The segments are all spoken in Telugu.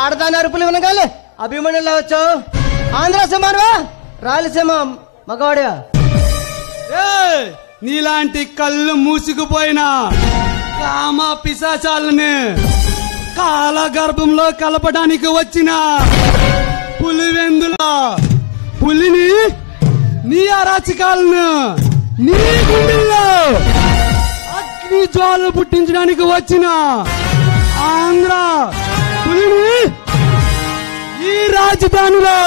ఆడదాని అరుపులు వినగాలి అభిమన్యులా వచ్చావు. ఆంధ్ర సమానవా రాయలసీమ మగవాడివా? నీలాంటి కళ్ళు మూసుకుపోయిన కామ పిశాచాలని కాలగర్భంలో కలపడానికి వచ్చిన పులివెందుల పులిని నీ అరాచకాలను నీ గుండెల్లో అగ్ని జ్వాలలు పుట్టించడానికి వచ్చిన ఆంధ్ర పులిని ఈ రాజధానిలో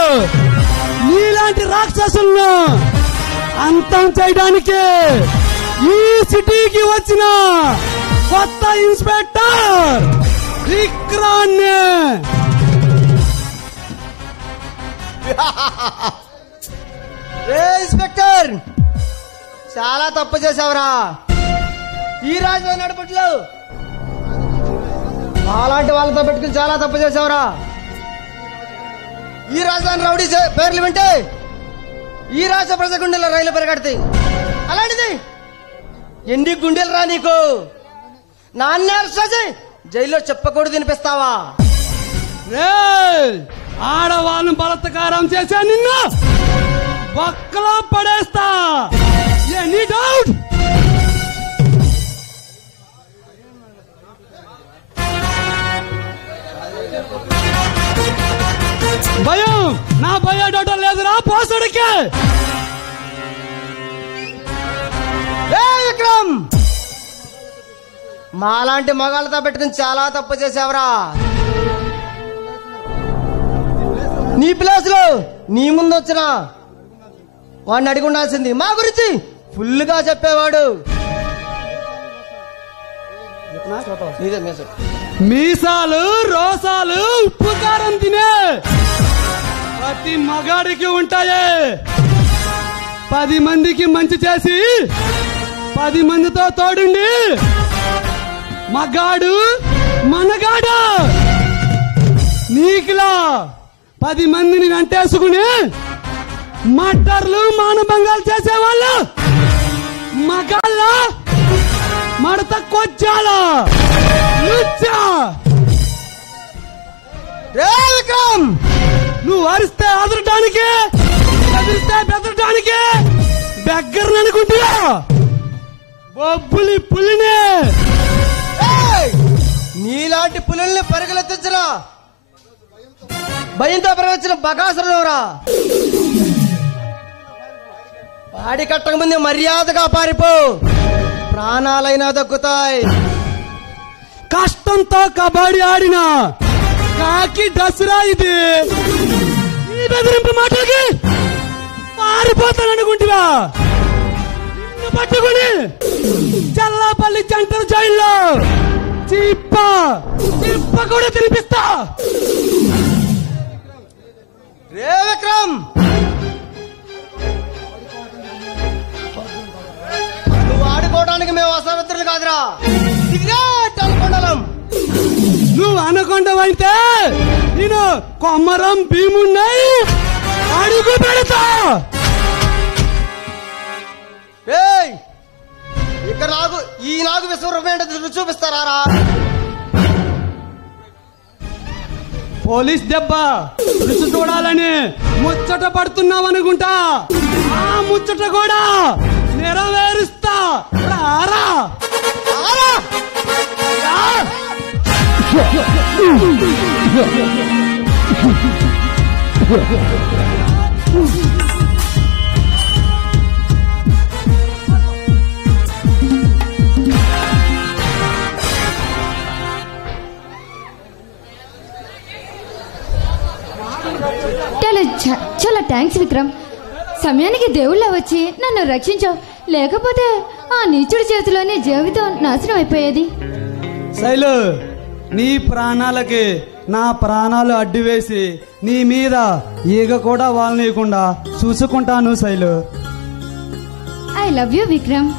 నీలాంటి రాక్షసులను అంతం చేయడానికి ఈ సిటీకి వచ్చిన కొత్త ఇన్స్పెక్టర్ విక్రాన్ని. ఇన్స్పెక్టర్ చాలా తప్పు చేసావురా. ఈ రాజధాని నడుపుట్లో అలాంటి వాళ్ళతో పెట్టుకుని చాలా తప్పు చేసావురా. ఈ రాజధాని రౌడీ పేర్లు వింటే ఈ రాష్ట్ర ప్రజల గుండెల్లో రైలు పరిగెడతాయి. అలాంటిది ఎన్ని గుండెలు రా నీకు? నాన్న జైల్లో చెప్పకూడదు వినిపిస్తావా? ఆడవాళ్ళని బలత్కారం చేశా నిన్ను బొక్కలో పడేస్తా. Any doubt? భయం నా బయోడేటా లేదురా పోసడికి. విక్రమ్ మాలాంటి మగాళ్ళతో పెట్టుకుని చాలా తప్పు చేసావురా. నీ ప్లేస్ లో నీ ముందు వచ్చిన వాడిని అడిగి ఉండాల్సింది. మా గురించి ఫుల్ గా చెప్పేవాడు. మీసాలు రోసాలు ఉప్పు కారం తినే ప్రతి మగాడికి ఉంటాయే. 10 మందికి మంచి చేసి 10 మందితో తోడుండి మగాడు మనగాడు. నీకులా 10 మందిని వెంటేసుకుని మటర్లు మానభంగాలు చేసేవాళ్ళు మగాళ్ళ మడత కొచ్చాల. విక్రమ్ నువ్వు అరిస్తే అదరటానికి బెదిరిస్తే బెదరటానికి బెగ్గరని అనుకుంటున్నా. బొబ్బులి పులినే నీలాంటి పులుల్ని పరుగులెత్తించిన భయంతో ప్రవచించిన బకాసురురా. వాడి కట్టక ముందు మర్యాదగా పారిపో, ప్రాణాలైనా దక్కుతాయి. కష్టంతో కబడ్డీ ఆడిన కాకి దసరా ఇది. ఈ బెదిరింపు మాటలకి పారిపోతాననుకుంటున్నా. నిన్ను పట్టుకుని చల్లాపల్లి సెంటర్ జైల్లో చిప్ప కూడా తినిపిస్తా. రే విక్రమ్ నువ్వు ఆడుకోవడానికి మేము అసమర్థులు కాదురా. నువ్వు అనకొండవైతే నేను కొమ్మరం భీమున్నాయి అడుగు పెడతా. ఇక్కడ ఈ నాగు విశ్వరూపం ఏంటో చూపిస్తారా? పోలీస్ దెబ్బ రుచి చూడాలని ముచ్చట పడుతున్నావనుకుంటా. ఆ ముచ్చట కూడా నెరవేరుస్తా. రారా చాలా థ్యాంక్స్ విక్రమ్. సమయానికి దేవుళ్ళ వచ్చి నన్ను రక్షించావు. లేకపోతే ఆ నీచుడి చేతిలోనే జీవితం నాశనం అయిపోయేది. శైలు, నీ ప్రాణాలకి నా ప్రాణాలు అడ్డు వేసి నీ మీద ఈగ కూడా వాళ్ళనీయకుండా చూసుకుంటాను Shailu. I love you Vikram.